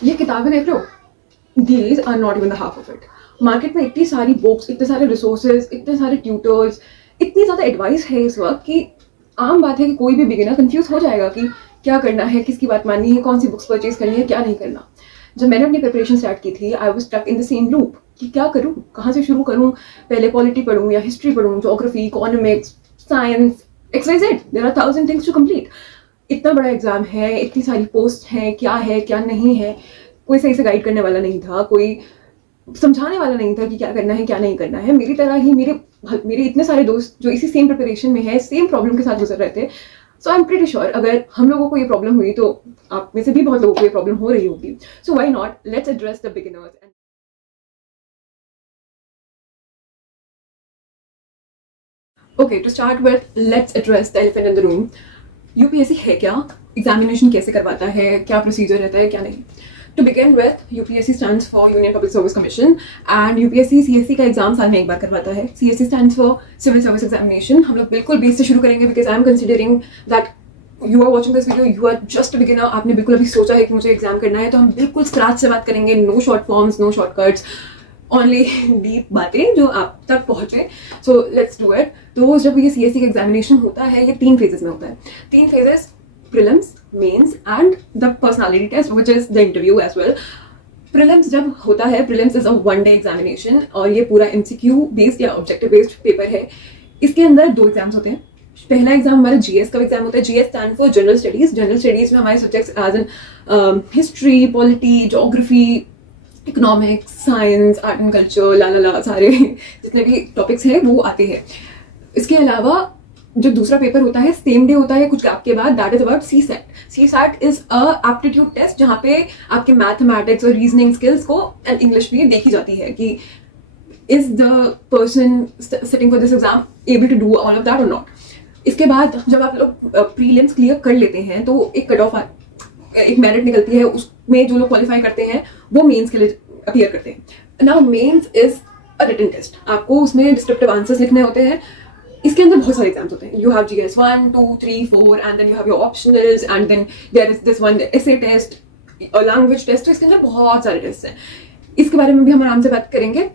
ये किताबें देख रहे हो, these are not even the half of it. Market में इतनी सारी बुक्स, इतने सारे रिसोर्सेज, इतने सारे ट्यूटर्स, इतनी ज़्यादा एडवाइस है इस वक्त कि आम बात है कि कोई भी बिगिनर कंफ्यूज हो जाएगा कि क्या करना है, किसकी बात माननी है, कौन सी बुक्स परचेज करनी है, क्या नहीं करना। जब मैंने अपनी प्रिपरेशन स्टार्ट की थी, I was stuck in the same loop कि क्या करूँ, कहाँ से शुरू करूँ, पहले पॉलिटी पढ़ूँ या हिस्ट्री पढ़ूँ, geography, economics, science, XYZ, there are 1000 things to complete. इतना बड़ा एग्जाम है, इतनी सारी पोस्ट हैं, क्या है क्या नहीं है, कोई सही से गाइड करने वाला नहीं था, कोई समझाने वाला नहीं था कि क्या करना है क्या नहीं करना है। मेरी तरह ही मेरे इतने सारे दोस्त जो इसी सेम प्रिपरेशन में है, सेम प्रॉब्लम के साथ गुजर रहे थे। सो आई एम प्रीटी श्योर अगर हम लोगों को ये प्रॉब्लम हुई तो आप में से भी बहुत लोगों को ये प्रॉब्लम हो रही होगी। So why not, let's address the beginners. Okay, to start with, let's address the elephant in the room. UPSC है क्या, एग्जामिनेशन कैसे करवाता है, क्या प्रोसीजर रहता है, क्या नहीं। To begin with, UPSC stands for union public service commission and UPSC CSC का एग्जाम साल में एक बार करवाता है। CSC stands for civil service examination. हम लोग बिल्कुल बेस से शुरू करेंगे because I am considering that you are watching this video, you are just beginner, आपने बिल्कुल अभी सोचा है कि मुझे एग्जाम करना है, तो हम बिल्कुल स्क्रैच से बात करेंगे। No short forms, no shortcuts, only deep बातें जो आप तक पहुंचे। So let's do it. तो जब ये सीएससी का एग्जामिनेशन होता है, ये 3 फेजेस में होता है। 3 phases, prelims, mains and the personality test which is the interview as well. Prelims जब होता है, prelims is a 1 day examination और ये पूरा एमसीक्यू बेस्ड या ऑब्जेक्टिव बेस्ड पेपर है। इसके अंदर 2 एग्जाम्स होते हैं। पहला एग्जाम हमारा जीएस का एग्जाम होता है। GS stand for general studies. General studies में हमारे subjects as an history, polity, geography, economics, science, art and culture, law सारे जितने भी टॉपिक्स हैं वो आते हैं। इसके अलावा जो दूसरा पेपर होता है, सेम डे होता है कुछ गैप के बाद, that is about C SAT. C SAT is a aptitude test जहाँ पे आपके मैथमेटिक्स और रीजनिंग स्किल्स को एंड इंग्लिश भी देखी जाती है कि is the person sitting for this exam able to do all of that और नॉट। इसके बाद जब आप लोग प्रीलिम्स क्लियर कर लेते हैं तो एक कट ऑफ, एक मेरिट निकलती है, उसमें जो लोग क्वालिफाई करते हैं वो मेंस के लिए अपीयर करते हैं। Now mains is a written test, आपको उसमें डिस्क्रिप्टिव आंसर्स लिखने होते हैं। इसके अंदर बहुत सारे एग्जाम्स होते हैं। You have GS 1, 2, 3, 4 and then you have your optionals and then there is this one essay test और लैंग्वेज टेस्ट। तो इसके अंदर बहुत सारे टेस्ट हैं। इसके बारे में भी हम आराम से बात करेंगे,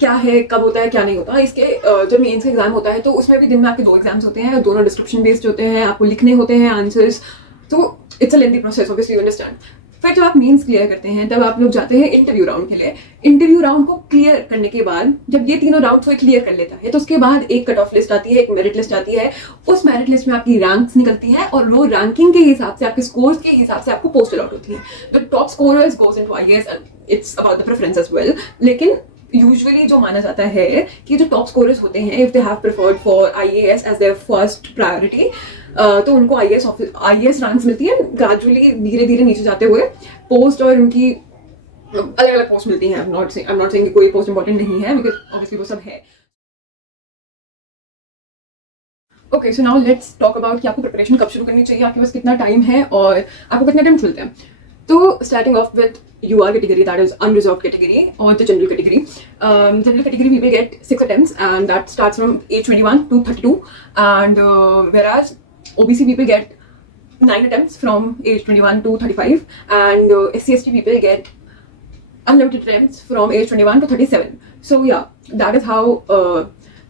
क्या है, कब होता है, क्या नहीं होता। इसके जब मेंस का एग्जाम होता है तो उसमें भी दिन में आपके 2 एग्जाम्स होते हैं, दोनों डिस्क्रिप्शन बेस्ड होते हैं, आपको लिखने होते हैं आंसर्स। तो it's a lengthy process, obviously you understand. फिर जब आप मेंस क्लियर करते हैं तब आप लोग जाते हैं इंटरव्यू राउंड के लिए। इंटरव्यू राउंड को क्लियर करने के बाद जब ये तीनों राउंड को क्लियर कर लेता है तो उसके बाद एक कट ऑफ लिस्ट आती है, एक मेरिट लिस्ट आती है। उस मेरिट लिस्ट में आपकी रैंक्स निकलती हैं और वो रैंकिंग के हिसाब से, आपके स्कोर्स के हिसाब से आपको पोस्ट अलॉट होती है। The top scorers goes into IAS and it's about the preference as well. लेकिन यूजुअली जो माना जाता है कि जो टॉप स्कोरर्स होते हैं, if they have preferred for IAS as their first priority, तो उनको आईएएस रैंक्स मिलती है। ग्रेजुअली धीरे धीरे नीचे जाते हुए पोस्ट और उनकी अलग अलग पोस्ट मिलती हैं। आई एम नॉट सेइंग कि कोई पोस्ट इंपॉर्टेंट नहीं है, बिकॉज ऑब्वियसली वो सब है। Okay, so now let's talk about कि आपको प्रिपरेशन कब शुरू करनी चाहिए, आपके पास कितना टाइम है और आपको कितने अटेम्प्ट्स मिलते हैं। तो starting of with UR category, that is unreserved category, or the general category. General category people get 6 attempts and that starts from age 21 to 32, and whereas OBC people get 9 attempts from age 21 to 35, and SC/ST people get unlimited attempts from age 21 to 37. So yeah, that is how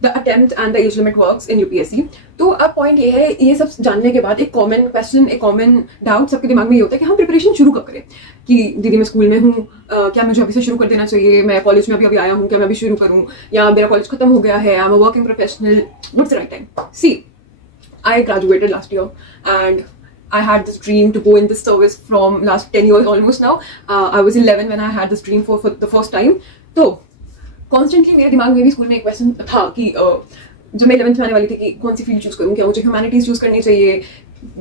the attempt and the age limit works in UPSC. तो अब point ये है, ये सब जानने के बाद एक कॉमन क्वेश्चन, एक कॉमन डाउट सबके दिमाग में ये होता है कि हम प्रिपरेशन शुरू कब करें। कि दीदी मैं स्कूल में हूँ, क्या मुझे अभी से शुरू कर देना चाहिए, मैं कॉलेज में अभी आया हूँ, क्या मैं अभी शुरू करूँ, या मेरा कॉलेज खत्म हो गया है, I am a working professional, what's the right time. See, I graduated last year and I had this dream to go in this service from last 10 years almost now. I was 11 when I had this dream for the first time. तो constantly मेरे दिमाग में भी school में एक question था कि जब मैं 11th में आने वाली थी कि कौन सी फील्ड चूज करूँ, क्या मुझे ह्यूमैनिटीज चूज करनी चाहिए,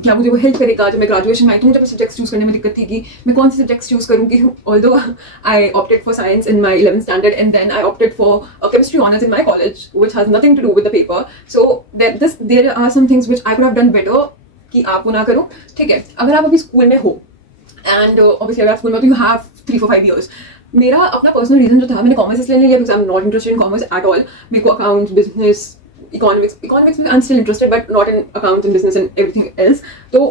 क्या मुझे वो हेल्प करेगा। जब मैं ग्रेजुएशन में आई तो मुझे सब्जेक्ट्स चूज करने में दिक्कत थी कि मैं कौन से सब्जेक्ट्स चूज करूँ। कि although I opted for science in my 11th standard and then I opted for chemistry honours in my college which has nothing to do with the paper. So there are some things which I could have done better कि आप वो ना करो। ठीक है, अगर आप अभी स्कूल में हो एंड ऑब्वियसली अगर आप स्कूल में हो तो यू हैव 3, 4, 5 years। मेरा अपना पर्सनल रीजन जो था, मैंने कॉमर्स इसलिए नहीं लिया because I am not interested in commerce at all. मेरे को अकाउंट्स, बिजनेस, इकोनॉमिक्स में I am still interested but not in accounts and business and everything else. तो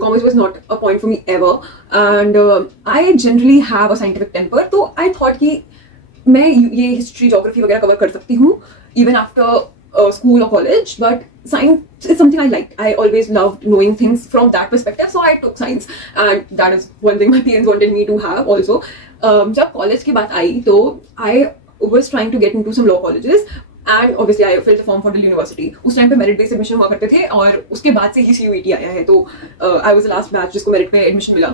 commerce was not a point for me ever, and I generally have a scientific temper. तो I thought कि मैं ये history geography वगैरह cover कर सकती हूँ even after school or college, but science is something I liked. I always loved knowing things from that perspective, so I took science, and that is one thing my parents wanted me to have also. जब college की बात आई तो I was trying to get into some law colleges, and obviously I fill the form for the university. उस time पे merit based admission हुआ करते थे, और उसके बाद से ही CUET आया है, तो I was the last batch जिसको मेरिट पे एडमिशन मिला.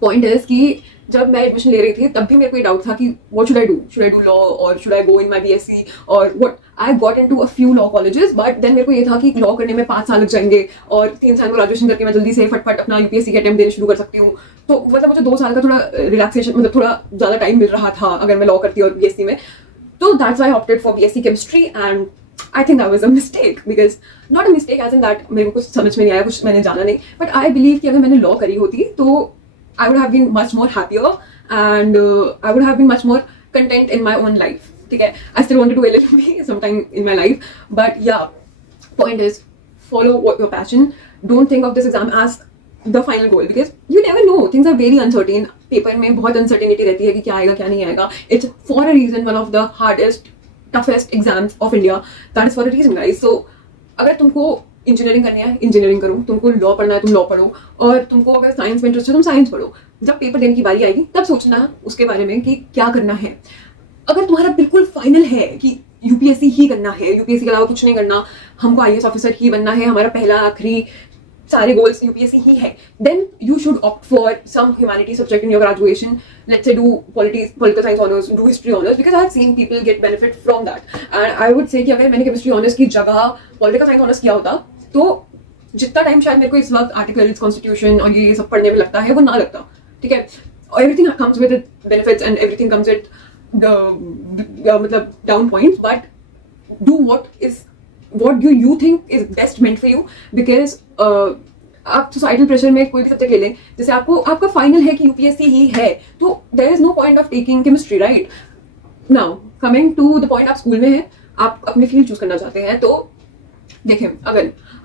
पॉइंट इज कि जब मैं एडमिशन ले रही थी तब भी मेरे को ये डाउट था कि what should I do law और should I go in my BSc, और what I got into a few law colleges, but then मेरे को ये था कि लॉ करने में 5 साल लग जाएंगे और 3 साल में ग्रेजुएशन करके मैं जल्दी से फटफट अपना UPSC के अटेम्प्ट देने शुरू कर सकती हूँ. तो मतलब मुझे 2 साल का थोड़ा रिलैक्सेशन, मतलब थोड़ा ज़्यादा टाइम मिल रहा था अगर मैं लॉ करती और BSc में. So that's why I opted for BSc chemistry, and I think that was a mistake, because not a mistake as in that मेरे को कुछ समझ में नहीं आया, कुछ मैंने जाना नहीं, but I believe कि अगर मैंने law करी होती तो I would have been much more happier, and I would have been much more content in my own life. ठीक है, I still wanted to do LLB sometime in my life, but yeah, point is follow what your passion. Don't think of this exam as the final goal, because you never know, things are very uncertain. Paper में बहुत uncertainty रहती है कि क्या आएगा क्या नहीं आएगा. It's for a reason one of the hardest toughest exams of India. That is for a reason guys. So अगर तुमको इंजीनियरिंग करनी है इंजीनियरिंग करो, तुमको लॉ पढ़ना है तुम लॉ पढ़ो, और तुमको अगर साइंस में इंटरेस्ट है तुम साइंस पढ़ो. जब पेपर देने की बारी आएगी तब सोचना उसके बारे में कि क्या करना है. अगर तुम्हारा बिल्कुल फाइनल है कि UPSC ही करना है, UPSC के अलावा कुछ नहीं करना, हमको IAS ऑफिसर ही बनना है, हमारा पहला आखिरी सारे गोल्स UPSC ही है, then you should opt for some humanities subject in your graduation. Let's say do political science honors, do history honors, because I have seen people get benefit from that. And I would say कि अगर मैंने chemistry honors की जगह political science honors किया होता तो जितना time शायद मेरे को इस वक्त आर्टिकल्स, कॉन्स्टिट्यूशन और ये सब पढ़ने में लगता है वो ना लगता. ठीक है, everything comes with its benefits and everything comes with the मतलब down points, but do what do you think is best meant for you, because आप सोसाइटल प्रेशर में कोई भी सब्जेक्ट ले लें, जैसे आपका फाइनल है कि UPSC ही है, तो there is no point of taking chemistry, right. Now coming to the point, आप स्कूल में हैं, आप अपनी फील्ड चूज करना चाहते हैं, तो देखें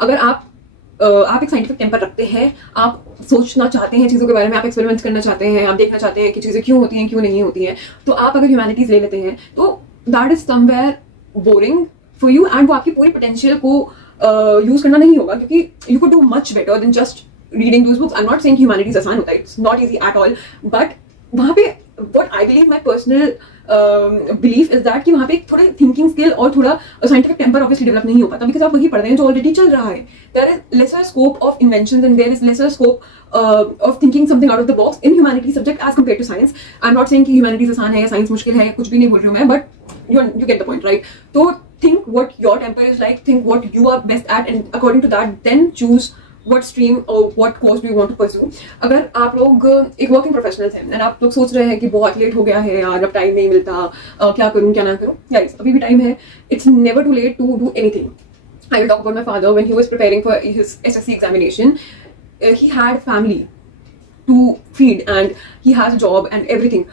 अगर आप एक साइंटिफिक टेम्पर रखते हैं, आप सोचना चाहते हैं चीज़ों के बारे में, आप एक्सपेरिमेंट्स करना चाहते हैं, आप देखना चाहते हैं कि चीज़ें क्यों होती हैं क्यों नहीं होती हैं, तो आप अगर ह्यूमैनिटीज ले लेते हैं तो that is somewhere boring for you, and वो आपकी पूरी पोटेंशियल को यूज करना नहीं होगा, क्योंकि you could do much better than just reading those books. I am not saying humanities आसान होता है, it's not easy at all, but वहाँ पे what I believe, my personal belief is that कि वहाँ पे थोड़ा थिंकिंग स्किल और थोड़ा साइंटिफिक टेम्पर ऑब्वियसली डेवलप नहीं हो पाता, बिकॉज आप वही पढ़ रहे हैं जो ऑलरेडी चल रहा है. There is lesser scope of invention and there is lesser scope of thinking something out of the box in humanity subject as compare to science. I am not saying कि ह्यूमैनिटीज आसान है या science मुश्किल है, कुछ भी नहीं बोल रही हूँ मैं, but you get the point, right? So think what your temper is like, think what you are best at, and according to that then choose what stream or what course do you want to pursue. अगर आप लोग एक working professionals हैं and आप लोग सोच रहे हैं कि बहुत लेट हो गया है यार, अब टाइम नहीं मिलता, क्या करूँ क्या ना करूँ, गाइस अभी भी टाइम है. It's never too late to do anything. I will talk about my father. When he was preparing for his SSC examination, he had family to feed and he has job and everything.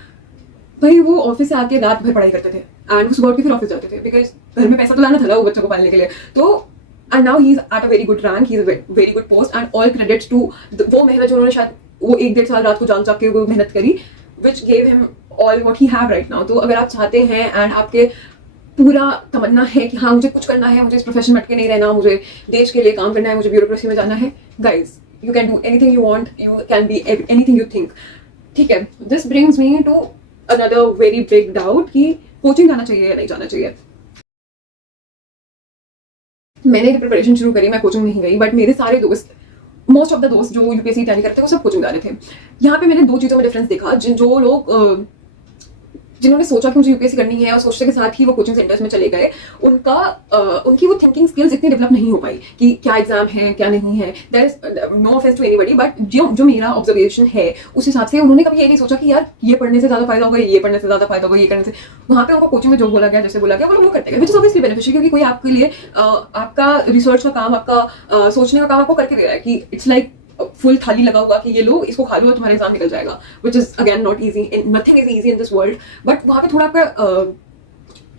भाई वो office से आके रात भर पढ़ाई करते थे and सुबह उठ के फिर ऑफिस जाते थे, बिकॉज घर में पैसा तो लाना था ना वो बच्चों को पालने के लिए. तो and now he is at a very good rank, he is a very good post, and all credits to वो मेहनत जो उन्होंने शायद वो 1-1.5 साल रात को जाग के वो मेहनत करी, which gave him all what he have right now. तो अगर आप चाहते हैं एंड आपके पूरा तमन्ना है कि हाँ मुझे कुछ करना है, मुझे इस प्रोफेशन में अटके नहीं रहना, मुझे देश के लिए काम करना है, मुझे ब्यूरोक्रेसी में जाना है, guys you can do anything you want, you can be anything you think. ठीक है, this brings me to another very big doubt कि कोचिंग जाना चाहिए या नहीं जाना चाहिए. मैंने जब प्रिपरेशन शुरू करी मैं कोचिंग नहीं गई, बट मेरे सारे दोस्त, मोस्ट ऑफ द दोस्त जो UPSC तैयारी करते हैं वो सब कोचिंग जा रहे थे. यहाँ पे मैंने 2 चीज़ों में डिफरेंस देखा. जो लोग जिन्होंने सोचा कि मुझे UPSC करनी है और सोचने के साथ ही वो कोचिंग सेंटर्स में चले गए, उनकी वो थिंकिंग स्किल्स इतनी डेवलप नहीं हो पाई कि क्या एग्जाम है क्या नहीं है. There is no offence to anybody, but जो मेरा ऑब्जर्वेशन है उस हिसाब से उन्होंने कभी ये नहीं सोचा कि यार ये पढ़ने से ज़्यादा फायदा होगा, ये पढ़ने से ज़्यादा फायदा होगा, ये करने से. वहाँ पे उनको कोचिंग में जो बोला गया जैसे बोला गया वो लोग करते गए, विच इज ऑब्वियसली बेनिफिशियल, क्योंकि कोई आपके लिए आपका रिसर्च का काम, आपका सोचने का काम आपको करके दे रहा है कि इट्स लाइक फुल थाली लगा हुआ कि ये लो इसको खा लो तुम्हारा एग्जाम निकल जाएगा, which is again not easy. Nothing is easy in this world, but वहाँ पे थोड़ा आपका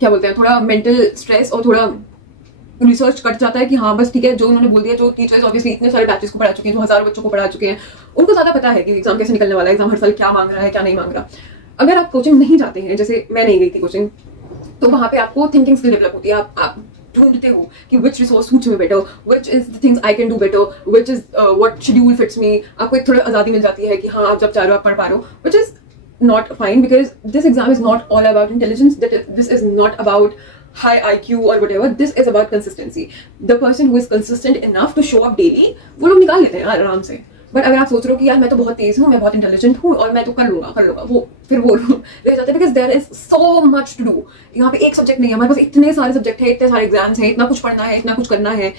क्या बोलते हैं, थोड़ा मेंटल स्ट्रेस और थोड़ा रिसर्च कट जाता है कि हाँ बस ठीक है, जो उन्होंने बोल दिया, जो टीचर्स ऑब्वियसली इतने सारे बैचेस को पढ़ा चुके हैं, जो हज़ारों बच्चों को पढ़ा चुके हैं, उनको ज़्यादा पता है कि एग्जाम कैसे निकलने वाला है, एग्जाम हर साल क्या मांग रहा है क्या नहीं मांग रहा। अगर आप कोचिंग नहीं जाते हैं, जैसे मैं नहीं गई थी कोचिंग, तो वहाँ पे आपको थिंकिंग स्किल डेवलप होती है। आप ढूंढते हो कि which resource suits me better, which is the things I can do better, which is what schedule fits me. आपको एक थोड़ा आज़ादी मिल जाती है कि हाँ आप जब चाह रहे हो आप पढ़ पा रहे हो, which is not fine, because this exam is not all about intelligence, this is not about high IQ or whatever. This is about consistency. The person who is consistent enough to show up daily, वो लोग निकाल लेते हैं आराम से। But अगर आप सोच रहे हो कि यार मैं तो बहुत तेज हूँ, मैं बहुत इंटेलिजेंट हूँ और मैं तो कर लूंगा, वो फिर वो रह जाते हैं, because there is so much to do. यहाँ पे एक सब्जेक्ट नहीं है, हमारे पास इतने सारे सब्जेक्ट है, इतने सारे एग्जाम्स हैं, इतना कुछ पढ़ना है, इतना कुछ करना है,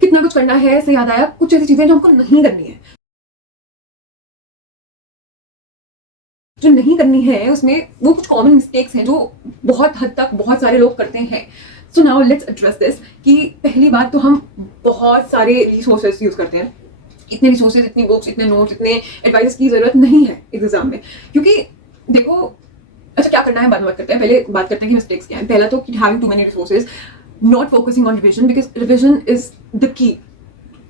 कितना कुछ करना है। से याद आया कुछ ऐसी चीजें जो हमको नहीं करनी है, जो नहीं करनी है उसमें वो कुछ कॉमन मिस्टेक्स हैं जो बहुत हद तक बहुत सारे लोग करते हैं। So now let's address this कि पहली बात तो हम बहुत सारे रिसोर्सेज यूज करते हैं। इतने रिसोर्सेज, इतनी बुक्स, इतने नोट्स, इतने एडवाइस की जरूरत नहीं है एग्जाम में, क्योंकि देखो अच्छा क्या करना है बाद में बात करते हैं, पहले बात करते हैं कि मिस्टेक्स क्या है। पहला तो कि having too many resources, not focusing on revision, because revision is the key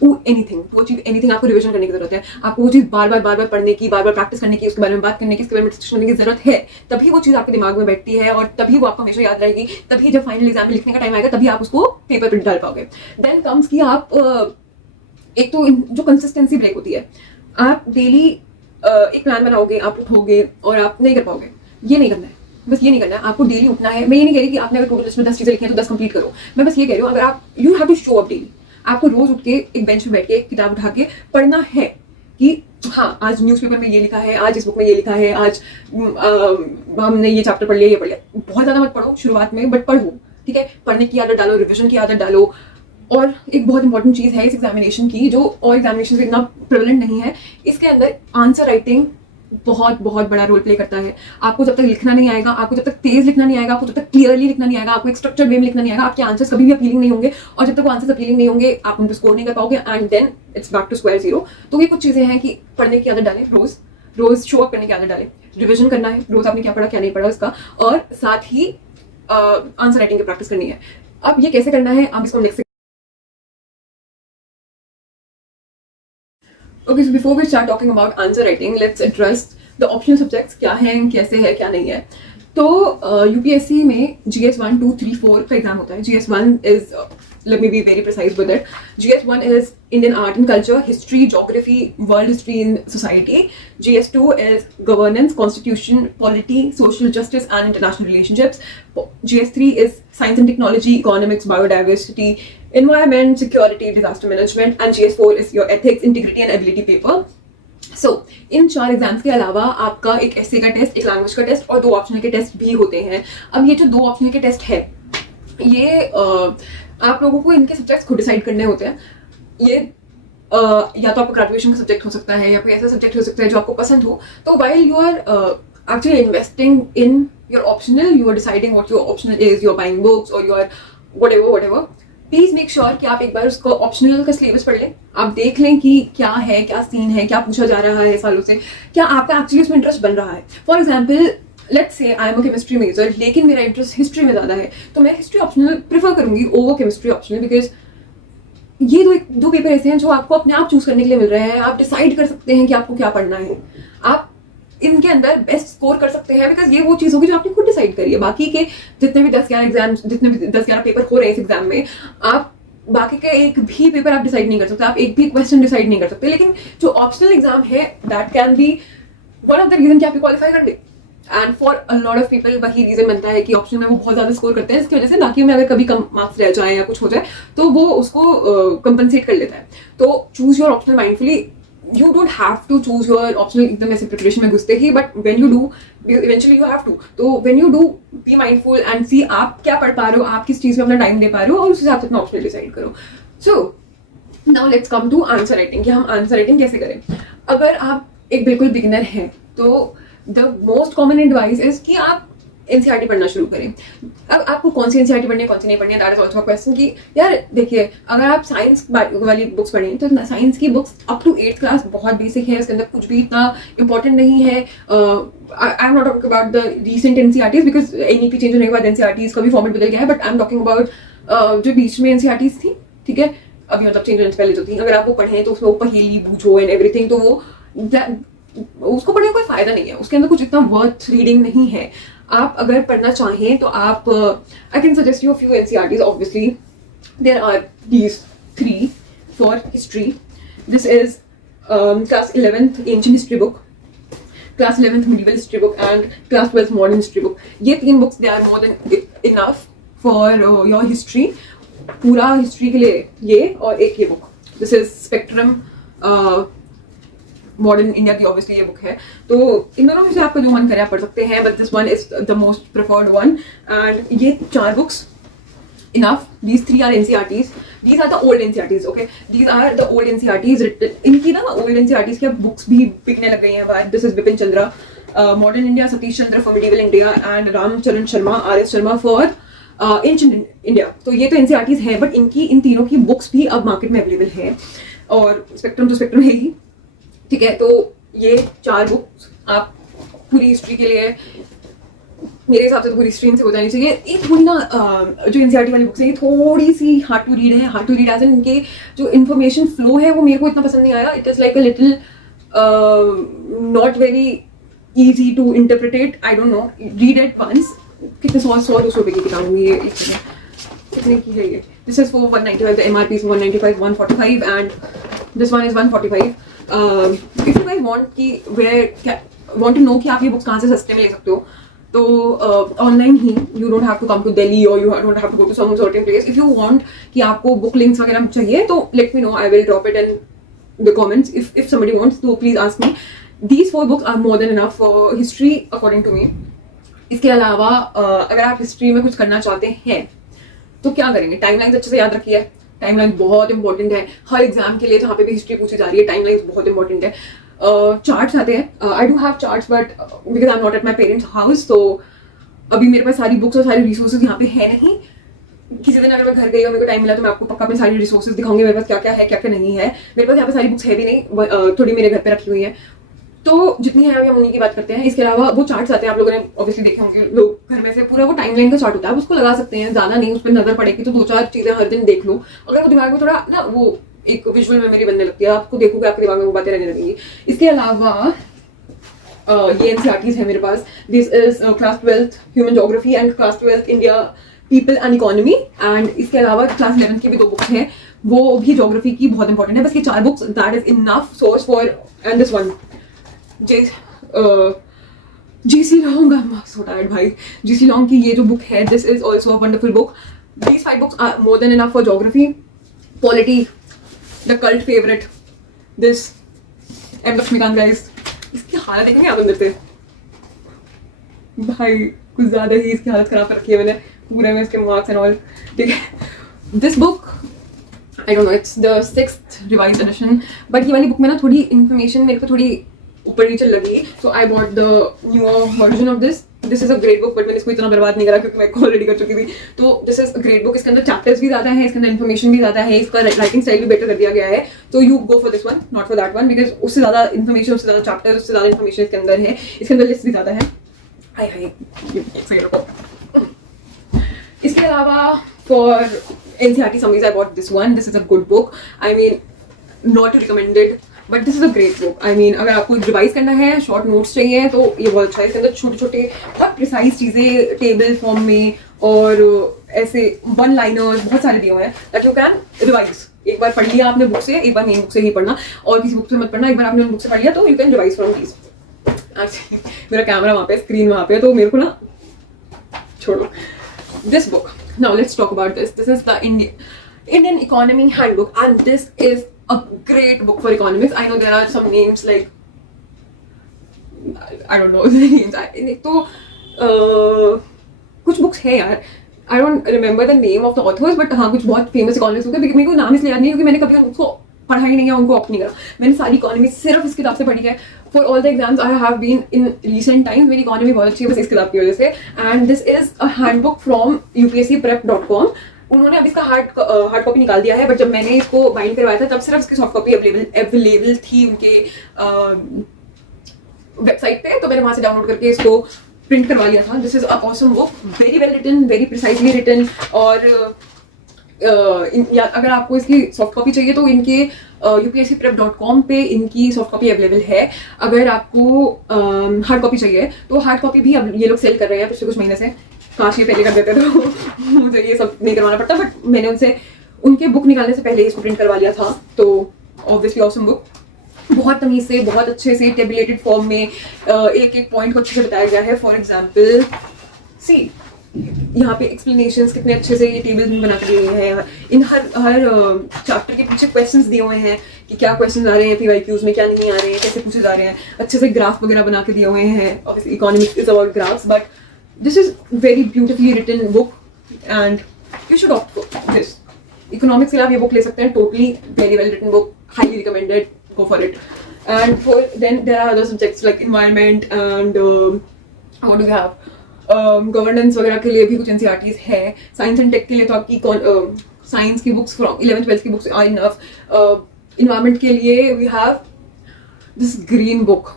to anything, to achieve anything. आपको रिविजन करने की जरूरत है, आपको वो चीज़ बार बार पढ़ने की, बार बार प्रैक्टिस करने की, उसके बारे में बात करने की, उसके बारे में डिस्कशन करने की जरूरत है। तभी वो चीज़ आपके दिमाग में बैठती है और तभी वो आपको हमेशा याद रहेगी। तभी जब फाइनल एग्जाम में लिखने का टाइम आएगा तभी आप उसको पेपर पर डाल पाओगे। देन कम्स कि आप एक तो जो कंसिस्टेंसी ब्रेक होती है, आप डेली एक प्लान बनाओगे, आप उठोगे और आप नहीं कर पाओगे। ये नहीं करना है, बस ये नहीं करना है। आपको डेली उठना है। मैं ये नहीं कह रही कि आपने अगर टोटल लिस्ट में 10 चीजें लिखी हैं तो 10 कंप्लीट करो। मैं बस ये कह रही हूँ, अगर आप you have to show up daily, आपको रोज उठ के एक बेंच पे बैठ के किताब उठा के पढ़ना है कि हाँ आज न्यूज़पेपर में ये लिखा है, आज इस बुक में ये लिखा है, आज हमने ये चैप्टर पढ़ लिया, ये पढ़ लिया। बहुत ज़्यादा मत पढ़ो शुरुआत में, बट पढ़ो, ठीक है। पढ़ने की आदत डालो, रिविजन की आदत डालो। और एक बहुत इंपॉर्टेंट चीज़ है इस एग्जामिनेशन की, जो और एग्जामिनेशन से इतना प्रेवलेंट नहीं है, इसके अंदर आंसर राइटिंग बहुत बहुत बड़ा रोल प्ले करता है। आपको जब तक लिखना नहीं आएगा, आपको जब तक तेज लिखना नहीं आएगा, आपको जब तक क्लियरली लिखना नहीं आएगा, आपको एक स्ट्रक्चर्ड वे में लिखना नहीं आएगा, आपके आंसर्स कभी भी अपीलिंग नहीं होंगे। और जब तक वो आंसर्स अपीलिंग नहीं होंगे, आप उन पर स्कोर नहीं कर पाओगे, and then it's back to square zero. तो ये कुछ चीज़ें हैं कि पढ़ने की आदत डालें, रोज शो अप करने की आदत डालें, रिविजन करना है, रोज आपने क्या पढ़ा क्या नहीं पढ़ा उसका, और साथ ही आंसर राइटिंग की प्रैक्टिस करनी है। अब ये कैसे करना है, आप इसको लिख सकते। Okay, so before we start talking about answer writing, let's address the optional subjects क्या हैं, कैसे है, क्या नहीं है। तो यूपीएससी में GS 1, 2, 3, 4 का एग्जाम होता है। GS 1 is let me be very precise with it. GS 1 is Indian art and culture, history, geography, world history in society. GS 2 is governance, constitution, polity, social justice and international relationships. GS 3 is science and technology, economics, biodiversity, environment, security, disaster management, and GS 4 is your ethics, integrity and ability paper. So, in 4 exams के अलावा आपका एक एसे का test, एक language का test और 2 optional के test भी होते हैं। अब ये जो 2 ऑप्शनल के टेस्ट है, ये आप लोगों को इनके सब्जेक्ट्स खुद डिसाइड करने होते हैं। ये या तो आपका ग्रेजुएशन का सब्जेक्ट हो सकता है या कोई ऐसा सब्जेक्ट हो सकता है जो आपको पसंद हो। तो while you are actually investing in your optional, you are deciding what your optional is, you are buying books और you are whatever, please make sure कि आप एक बार उसको ऑप्शनल का सिलेबस पढ़ लें। आप देख लें कि क्या है, क्या सीन है, क्या पूछा जा रहा है सालों से, क्या आपका एक्चुअली उसमें इंटरेस्ट बन रहा है। For example, let's say I am a chemistry major, लेकिन मेरा इंटरेस्ट हिस्ट्री में ज़्यादा है, तो मैं हिस्ट्री ऑप्शनल प्रीफर करूंगी ओवर केमिस्ट्री ऑप्शनल, बिकॉज ये दो पेपर ऐसे हैं जो आपको अपने आप चूज करने के लिए मिल रहे हैं। आप डिसाइड कर सकते हैं कि आपको क्या पढ़ना है, आप इनके अंदर बेस्ट स्कोर कर सकते हैं, बिकॉज ये वो चीज़ होगी जो आपने खुद डिसाइड करी है। बाकी के जितने भी 10-11 एग्जाम्स, जितने भी 10-11 पेपर हो रहे हैं इस एग्जाम में, आप बाकी का एक भी पेपर आप डिसाइड नहीं कर सकते, आप एक भी क्वेश्चन डिसाइड नहीं कर सकते। लेकिन जो ऑप्शनल एग्जाम है, that can be one of the reason कि आप क्वालिफाई कर ले। And for a lot of people वही रीजन बनता है कि ऑप्शनल में वो बहुत ज्यादा स्कोर करते हैं, इसकी वजह से बाकी में अगर कभी कम मार्क्स रह जाए या कुछ हो जाए तो वो उसको कंपनसेट कर लेता है। तो choose your optional mindfully. You don't have to choose your optional एकदम ऐसे प्रिपरेशन में घुसते ही, but when you do, eventually you have to. तो when you do, be mindful and see आप क्या पढ़ पा रहे हो, आप किस चीज़ में अपना टाइम दे पा रहे हो और उस हिसाब से अपना ऑप्शनल डिसाइड करो। So now let's come to answer writing, कि हम आंसर राइटिंग कैसे करें। अगर आप एक बिल्कुल बिगिनर हैं तो the most common advice is कि आप एनसीईआरटी पढ़ना शुरू करें। अब आपको कौन सी एनसीईआरटी पढ़नी है, कौन सी नहीं पढ़नी है, दैट इज ऑल्सो क्वेश्चन। कि यार देखिए, अगर आप साइंस वाली बुक्स पढ़ें तो साइंस की books up to 8th class बहुत बेसिक है, उसके अंदर कुछ भी इतना इंपॉर्टेंट नहीं है। I am not talking about the recent NCERTs, because NEP change होने के बाद एनसीईआरटीज का भी फॉर्मेट बदल गया है, but I am talking about जो बीच में एनसीईआरटीज थी, ठीक है, अभी मतलब चेंज पहले जो थी, अगर आप वो पढ़ें तो उसमें वो पहेली बूझो एंड एवरीथिंग, तो वो उसको पढ़ने का कोई फायदा नहीं है, उसके अंदर कुछ इतना वर्थ रीडिंग नहीं है। आप अगर पढ़ना चाहें तो आप I can suggest you few NCERTs. Obviously there are these 3 for history. This is class 11th ancient history book, class 11th medieval history book and class 12th modern history book। ये 3 books they are more than enough for your history, पूरा history के लिए ये, और एक ये book, this is spectrum modern India की obviously ये बुक है। तो इन दोनों में से आपका जो मन करे आप पढ़ सकते हैं, but this one is the most preferred one. And ये 4 books enough, these 3 are NCERTs, these are the old NCERTs, okay, these are the old NCERTs written, इनकी ना old NCERTs की बुक्स भी बिकने लग गई हैं बाहर। This is Bipin Chandra modern India, Satish Chandra for medieval India and Ramcharan Sharma RS Sharma for ancient India. तो ये तो NCERTs हैं, बट इनकी इन तीनों की बुक्स भी अब मार्केट में अवेलेबल है, और स्पेक्ट्रम तो स्पेक्ट्रम है ही, ठीक है। तो ये 4 बुक्स आप पूरी हिस्ट्री के लिए, मेरे हिसाब से तो पूरी स्ट्रीम से हो जानी चाहिए। ये थोड़ी ना जो एनसीईआरटी वाली बुक्स है, ये थोड़ी सी हार्ड टू रीड है, hard to read as in इनके जो इन्फॉर्मेशन फ्लो है वो मेरे को इतना पसंद नहीं आया। It is like a little not very easy to interpret, I don't know, read it once. कितने 100-200 रुपये की किताब हुई है, कितने की है ये? This is for 195, the MRP 195, 145 and this one is 145। If you guys want to know कि आप ये बुक्स कहाँ से सस्ते में ले सकते हो, तो ऑनलाइन ही, you don't have to come to Delhi और you don't have to go to some certain place. If you want कि आपको बुक लिंक्स वगैरह चाहिए तो let me know, I will drop it in the comments if somebody wants, तो please ask me. These 4 books are more than enough for history according to me. इसके अलावा अगर आप हिस्ट्री में कुछ करना चाहते हैं तो क्या करेंगे? टाइमलाइंस अच्छे से याद रखिए, टाइमलाइन बहुत इंपॉर्टेंट है हर एग्जाम के लिए, जहाँ पे भी हिस्ट्री पूछी जा रही है टाइमलाइंस बहुत इंपॉर्टेंट है। चार्ट्स आते हैं, I do have charts but because I am not at my parents house, तो अभी मेरे पास सारी बुक्स और सारी रिसोर्सेज यहाँ पे है नहीं। किसी दिन अगर मैं घर गई और मेरे को टाइम मिला तो मैं आपको पक्का अपनी सारी रिसोर्सेज दिखाऊंगी, मेरे पास क्या क्या है क्या क्या नहीं है। मेरे पास यहाँ पे सारी बुक्स है भी नहीं, थोड़ी मेरे घर पे रखी हुई है, तो जितनी है हम उन्हीं की बात करते हैं। इसके अलावा वो चार्ट्स आते हैं, आप लोगों ने ऑब्वियसली देखे होंगे, लोग घर में से पूरा वो टाइमलाइन का चार्ट होता है, आप उसको लगा सकते हैं, ज्यादा नहीं, उस पर नजर पड़ेगी तो 2-4 चीजें हर दिन देख लो। अगर वो दिमाग में थोड़ा ना वो एक विजुअल मेमोरी बनने लगती है, आपको देखोगे आपके दिमाग में वो बातें रहने लगेंगी। इसके अलावा ये एनसीईआरटीज है मेरे पास। This is class 12th human geography and class 12th India people and economy, and इसके अलावा क्लास 11th की भी 2 बुक्स हैं, वो भी ज्योग्राफी की बहुत इंपॉर्टेंट है। बस ये 4 books, that is enough source for. And this one GC Leong, I am so tired भाई। जीसी लॉन्ग की ये जो बुक है, this is also a wonderful book. These 5 books are more than enough for geography. Polity, the cult favourite, this M Laxmikanth guys, इसकी हालत देखेंगे आप अंदर से भाई, कुछ ज्यादा ही इसकी हालत खराब कर रखी है मैंने पूरे में, इसके मार्क्स एंड ऑल, ठीक है। This book I don't know, it's the 6th revised edition, but ये वाली बुक में ना थोड़ी इन्फॉर्मेशन मेरे को थोड़ी ऊपर नीचे लगी, so I bought the newer version of this. This is a great book, but मैंने इसको इतना बर्बाद नहीं करा क्योंकि मैं ऑलरेडी कर चुकी थी। तो this is a great book, इसके अंदर चैप्टर्स भी ज्यादा है, इसके अंदर इन्फॉर्मेशन भी ज्यादा है, इसका राइटिंग स्टाइल भी बेटर कर दिया गया है। तो you go for this one, not for that one, because उससे ज्यादा इन्फॉर्मेशन, उससे ज्यादा चैप्टर्स, उससे ज्यादा इन्फॉर्मेशन इसके अंदर है। इसके अंदर लिस्ट भी ज्यादा है। हाय हाय, एक सेकंड रुको। इसके अलावा for NCERT summaries I bought this one. This is a good book, I mean not recommended, but this is a great book. I mean अगर आपको रिवाइज करना है, शॉर्ट नोट्स चाहिए, तो ये बहुत अच्छा है। इसके अंदर छोटे छोटे बहुत प्रिसाइज चीज़ें टेबल फॉर्म में और ऐसे 1 लाइनर्स बहुत सारे दिए हुए हैं, दैट यू कैन रिवाइज। एक बार पढ़ लिया आपने बुक से, एक बार मेन बुक से ही पढ़ना और किसी बुक से मत पढ़ना। एक बार आपने बुक से पढ़ लिया तो you can revise from these. मेरा कैमरा वहाँ पे, स्क्रीन वहाँ पे, तो मेरे को ना छोड़ो। This book, now let's talk about this. This is the Indian Economy Handbook, and this is a great book for economics. I know there are some names like I don't know the names. तो कुछ books है यार, I don't remember the name of the authors, but हाँ कुछ बहुत famous economics book है। मेरे को नाम इसलिए याद नहीं क्योंकि मैंने कभी उसको पढ़ा ही नहीं है, उनको ऑप्ट नहीं करा। मैंने सारी इकोनॉमी सिर्फ इस किताब से पढ़ी है। For all the exams I have been in recent times, मेरी इकोनॉमी बहुत अच्छी है बस इस किताब की वजह से। And this is a handbook from upscprep.com। उन्होंने अभी इसका हार्ड कॉपी निकाल दिया है, बट जब मैंने इसको बाइंड करवाया था तब सिर्फ इसकी सॉफ्ट कॉपी अवेलेबल थी उनके वेबसाइट पे, तो मैंने वहाँ से डाउनलोड करके इसको प्रिंट करवा लिया था। This is a awesome book, very well written, very precisely written, और या अगर आपको इसकी सॉफ्ट कॉपी चाहिए तो इनके upscprep.com पे इनकी सॉफ्ट कॉपी अवेलेबल है। अगर आपको हार्ड कॉपी चाहिए तो हार्ड कॉपी भी अब ये लोग सेल कर रहे हैं पिछले कुछ महीने से। काश ये पहले कर देते तो मुझे ये सब नहीं करवाना पड़ता, बट मैंने उनसे उनके बुक निकालने से पहले इसको प्रिंट करवा लिया था। तो ऑब्वियसली ऑसम बुक, बहुत तमीज से, बहुत अच्छे से टेबुलेटेड फॉर्म में एक एक पॉइंट को अच्छे से बताया गया है। फॉर एग्जाम्पल सी यहाँ पे एक्सप्लेनेशंस कितने अच्छे से ये टेबल में बना के दिए हुए हैं। इन हर चैप्टर के पीछे क्वेश्चंस दिए हुए हैं कि क्या क्वेश्चंस आ रहे हैं पीवाईक्यूज में, क्या नहीं आ रहे हैं, कैसे पूछे जा रहे हैं। अच्छे से ग्राफ वगैरह बना के दिए हुए हैं। Obviously economics is about graphs, but this is very beautifully written book and you should opt for this. Economics के लिए आप ये बुक ले सकते हैं, totally very well written book, highly recommended, go for it. And for then there are other subjects like environment and what do we have, governance वगैरह के लिए भी कुछ NCERTs है। साइंस एंड टेक के लिए तो आपकी साइंस की बुक्स फ्रॉम 11th-12th की बुक्स आर इनफ। इन्वायरमेंट के लिए we have this green book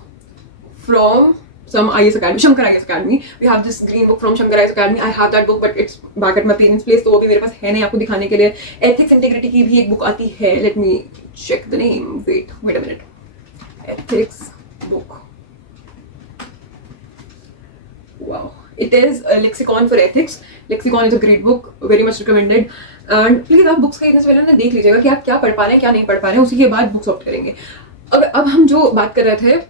from some IAS Academy, Shankar IAS Academy. We have this green book from Shankar IAS Academy. I have that book, but it's back at my parents' place, तो वो भी मेरे पास है नहीं आपको दिखाने के लिए। Ethics Integrity की भी एक बुक आती है। Let me check the name. Wait a minute. Ethics book. Wow. It is a lexicon for ethics. Lexicon is a great book, very much recommended. And please आप बुक्स खरीदने से पहले ना देख लीजिएगा कि आप क्या पढ़ पा रहे हैं, क्या नहीं पढ़ पा रहे हैं, उसी के बाद बुक्स ऑप्ट करेंगे। अब हम जो बात कर रहे थे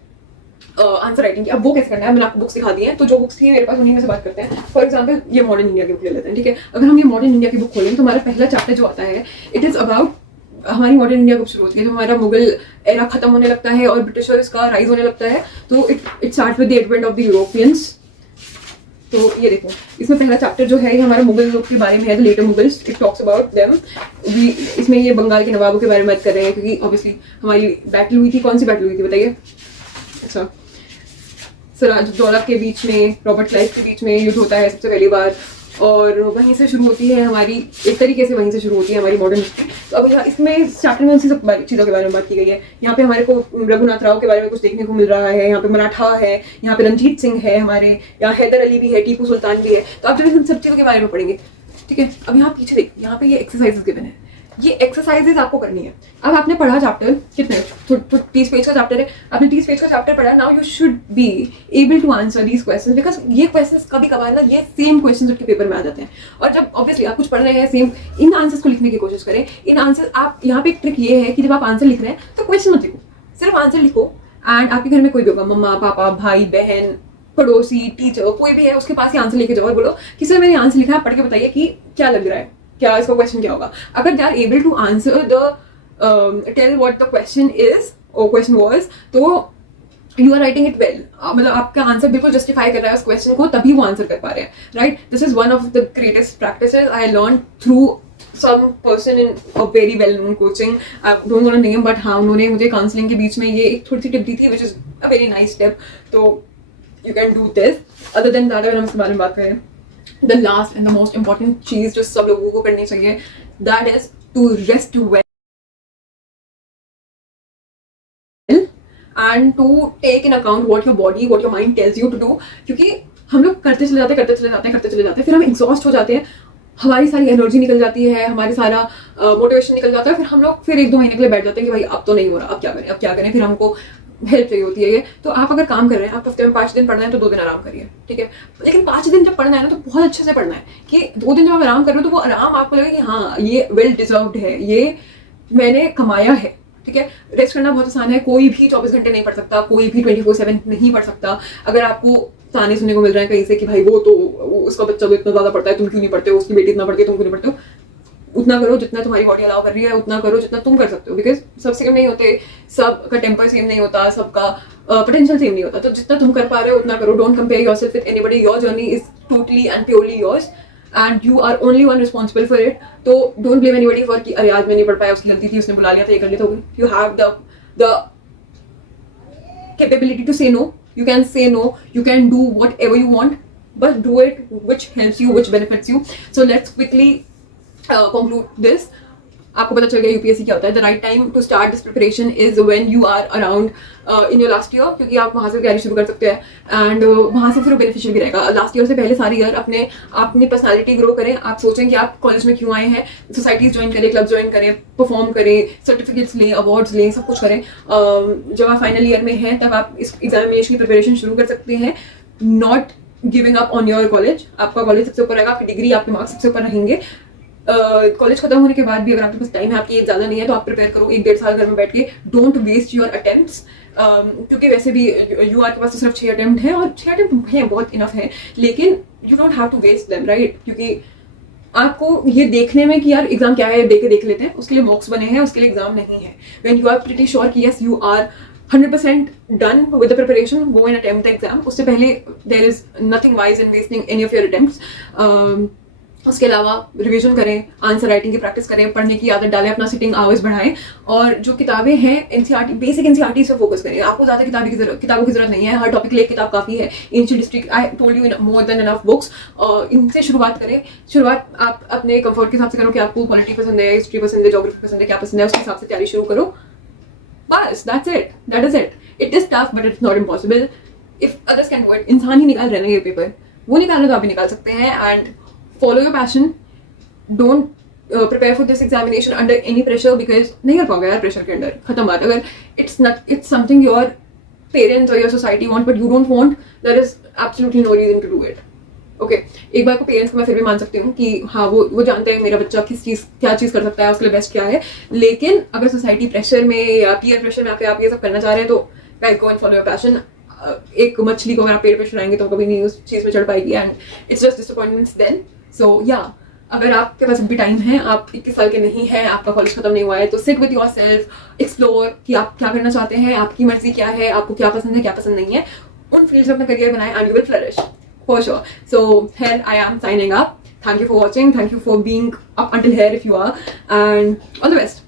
आंसर राइटिंग की, अब वो कैसे करना है, मैंने आपको बुक्स दिखा दी हैं। तो जो बुक्स थी मेरे पास उन्हीं में से बात करते हैं। फॉर एग्जांपल ये मॉडर्न इंडिया की बुक ले लेते हैं, ठीक है। अगर हम ये मॉडर्न इंडिया की बुक खोलेंगे तो हमारा पहला चैप्टर जो आता है इट इज अबाउट हमारी मॉडर्न इंडिया कब शुरू होती है, जब हमारा मुगल एरा खत्म होने लगता है और ब्रिटिशर्स का राइज होने लगता है। तो it start with the advent of the Europeans. तो ये देखो, इसमें पहला चैप्टर जो है ये हमारे मुगल लोग के बारे में है, the later Mughals. It talks about them. इसमें ये बंगाल के नवाबों के बारे में बात कर रहे हैं, क्योंकि ऑब्वियसली हमारी बैटल हुई थी। कौन सी बैटल हुई थी बताइए? अच्छा, सिराजुद्दौला के बीच में, रॉबर्ट क्लाइव के बीच में युद्ध होता है सबसे पहली बार, और वहीं से शुरू होती है हमारी, एक तरीके से वहीं से शुरू होती है हमारी मॉडर्न हिस्ट्री। तो अब यहाँ इसमें इस चैप्टर में उसी सब चीज़ों के बारे में बात की गई है। यहाँ पे हमारे को रघुनाथ राव के बारे में कुछ देखने को मिल रहा है। यहाँ पे मराठा है, यहाँ पे रंजीत सिंह है, हमारे यहाँ हैदर अली भी है, टीपू सुल्तान भी है। तो आप जब इन सब चीज़ों के बारे में पढ़ेंगे, ठीक है। अब यहाँ पीछे देखिए, यहाँ पे ये एक्सरसाइजेस गिवन है। ये एक्सरसाइजेज आपको करनी है। अब आपने पढ़ा चैप्टर कितने, 30 पेज का चैप्टर है, आपने 30 पेज का चैप्टर पढ़ा। Now you should be able to answer these questions, because ये क्वेश्चंस कभी कभार ना ये सेम क्वेश्चंस उनके पेपर में आ जाते हैं। और जब ऑब्वियसली आप कुछ पढ़ रहे हैं सेम, इन आंसर्स को लिखने की कोशिश करें। इन आंसर आप यहाँ पे एक ट्रिक ये है कि जब आप आंसर लिख रहे हैं तो क्वेश्चन मत लिखो, सिर्फ आंसर लिखो। एंड आपके घर में कोई भी होगा, मम्मा पापा भाई बहन पड़ोसी टीचर कोई भी है, उसके पास ही आंसर लेके जाओ और बोलो कि सर मैंने आंसर लिखा है, पढ़ के बताइए कि क्या लग रहा है, क्या इसका क्वेश्चन क्या होगा। अगर they are able to answer the tell what the question is और क्वेश्चन वाज, तो you are writing it well. मतलब आपका आंसर बिल्कुल जस्टिफाई कर रहा है उस क्वेश्चन को, तभी वो आंसर कर पा रहे हैं, right. This is one of the greatest practices I learn through some person in a very well known coaching. I don't want to name, but हाँ उन्होंने मुझे काउंसलिंग के बीच में ये एक थोड़ी सी टिप दी थी, which is a very nice tip. तो you can do this. Other than that, अगर हम इसके बारे में बात करें, the last and the most important चीज जो सब लोगों को करनी चाहिए, that is to rest well and to take in account what your body, what your mind tells you to do. क्योंकि हम लोग करते चले जाते हैं, फिर हम एग्जॉस्ट हो जाते हैं, हमारी सारी एनर्जी निकल जाती है, हमारी सारा मोटिवेशन निकल जाता है। फिर हम लोग फिर 1-2 महीने के लिए बैठ जाते हैं कि भाई अब तो नहीं हो रहा, अब क्या करें। फिर हमको हेल्प चाहिए होती है ये। तो आप अगर काम कर रहे हैं, आप हफ्ते में 5 दिन पढ़ना है तो 2 दिन आराम करिए, ठीक है। लेकिन 5 दिन जब पढ़ना है ना तो बहुत अच्छे से पढ़ना है, कि 2 दिन जब आप आराम कर रहे हो तो वो आराम आपको लगे कि हाँ ये वेल डिजर्व्ड है, ये मैंने कमाया है, ठीक है। रेस्ट करना बहुत आसान है, कोई भी 24 घंटे नहीं पढ़ सकता, कोई भी 24/7 नहीं पढ़ सकता। अगर आपको ताने सुनने को मिल रहा है कहीं से कि भाई वो तो उसका बच्चा तो इतना ज़्यादा पढ़ता है, तुम क्यों नहीं पढ़ते हो, उसकी बेटी इतना पढ़ती है, तुम क्यों नहीं पढ़ते हो, उतना करो जितना तुम्हारी बॉडी अलाउ कर रही है, उतना करो जितना तुम कर सकते हो। बिकॉज सब सेम नहीं होते, सबका टेम्पर सेम नहीं होता, सबका पोटेंशियल सेम नहीं होता। तो जितना तुम कर पा रहे हो उतना करो। Don't compare yourself with anybody, your journey is totally and purely yours and you are only one responsible for it. तो डोंट ब्लेम एनीबॉडी फॉर कि अरे आज मैं नहीं पढ़ पाया, उसकी गलती थी, उसने बुला लिया था, ये कर लिया था। You have the capability to say no. You can say no, you can do whatever you want, but do it which helps you, which benefits you. So let's quickly conclude this. आपको पता चल गया UPSC क्या होता है, the right time to start this preparation is when you are around in your last year, क्योंकि आप वहाँ से तैयारी शुरू कर सकते हैं एंड वहाँ से फिर बेनिफिशियल भी रहेगा। लास्ट ईयर से पहले सारी ईयर अपनी पर्सनालिटी ग्रो करें। आप सोचें कि आप कॉलेज में क्यों आए हैं, सोसाइटीज ज्वाइन करें, क्लब ज्वाइन करें, परफॉर्म करें, सर्टिफिकेट्स लें, अवार्ड्स लें, सब कुछ करें। जब आप फाइनल ईयर में हैं तब आप इस एग्जामिनेशन की प्रिपरेशन शुरू कर सकते हैं, not giving up on your college. आपका कॉलेज सबसे ऊपर रहेगा, आपकी डिग्री, आपके मार्क्स सबसे ऊपर रहेंगे। कॉलेज खत्म होने के बाद भी अगर आपके पास टाइम है, आपकी एज ज़्यादा नहीं है, तो आप प्रिपेयर करो 1-1.5 साल घर में बैठ के। डोंट वेस्ट योर अटेम्प्ट्स, क्योंकि वैसे भी यूआर के पास तो सिर्फ 6 अटेम्प्ट हैं, और 6 अटेम्प्ट हैं बहुत इनफ है, लेकिन you don't have to waste them, right? क्योंकि आपको ये देखने में कि यार एग्जाम क्या है देख लेते हैं, उसके लिए मॉक्स बने हैं, उसके लिए एग्जाम नहीं है। When you are pretty sure कि yes you are 100% done with the preparation, go and attempt the exam. उससे पहले there is nothing wise in wasting any of your attempts. उसके अलावा रिवीजन करें, आंसर राइटिंग की practice करें, पढ़ने की आदत डालें, अपना सिटिंग आवर्स बढ़ाएं, और जो किताबें हैं एनसीईआरटी, बेसिक एनसीईआरटी से फोकस करें। आपको ज़्यादा किताबों की जरूरत नहीं है, हर टॉपिक के लिए एक किताब काफ़ी है। Ancient history, I told you more than enough books. इनसे शुरुआत करें। शुरुआत आप अपने कंफर्ट के हिसाब से करो कि आपको पॉलिटी पसंद है, हिस्ट्री पसंद है, ज्योग्राफी पसंद है, क्या पसंद है, उसके हिसाब से तैयारी शुरू करो। बस that's it, that is it. It is tough but it's not impossible. If others can do it, इंसान ही निकाल रहे हैं ये पेपर, वो निकालना तो आप भी निकाल सकते हैं। And follow your passion, don't prepare for this examination under any pressure, because नहीं कर पाओगे यार प्रेशर के अंडर, खत्म बात। अगर इट्स समथिंग योर पेरेंट्स और your society want but you don't want, there is absolutely no reason to do it. Okay, एक बार को पेरेंट्स को मैं फिर भी मान सकती हूँ कि हाँ वो जानते हैं मेरा बच्चा क्या चीज़ कर सकता है, उसके लिए बेस्ट क्या है। लेकिन अगर सोसाइटी प्रेशर में या पीयर प्रेशर में आप ये सब करना चाह रहे हैं, तो guys go and follow your passion. एक मछली को अगर आप पेड़ पे चढ़ाएंगे तो कभी नहीं उस चीज़ में चढ़ पाएगी, and it's just disappointments then. So yeah, अगर आपके पास भी टाइम है, आप 21 साल के नहीं हैं, आपका कॉलेज खत्म नहीं हुआ है, तो sit with your self, explore कि आप क्या करना चाहते हैं, आपकी मर्जी क्या है, आपको क्या पसंद है, क्या पसंद नहीं है, उन फील्ड्स में अपना करियर बनाएं and you will flourish for sure. So here I am signing up. Thank you for watching. Thank you for being up until here if you are. And all the best.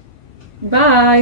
Bye.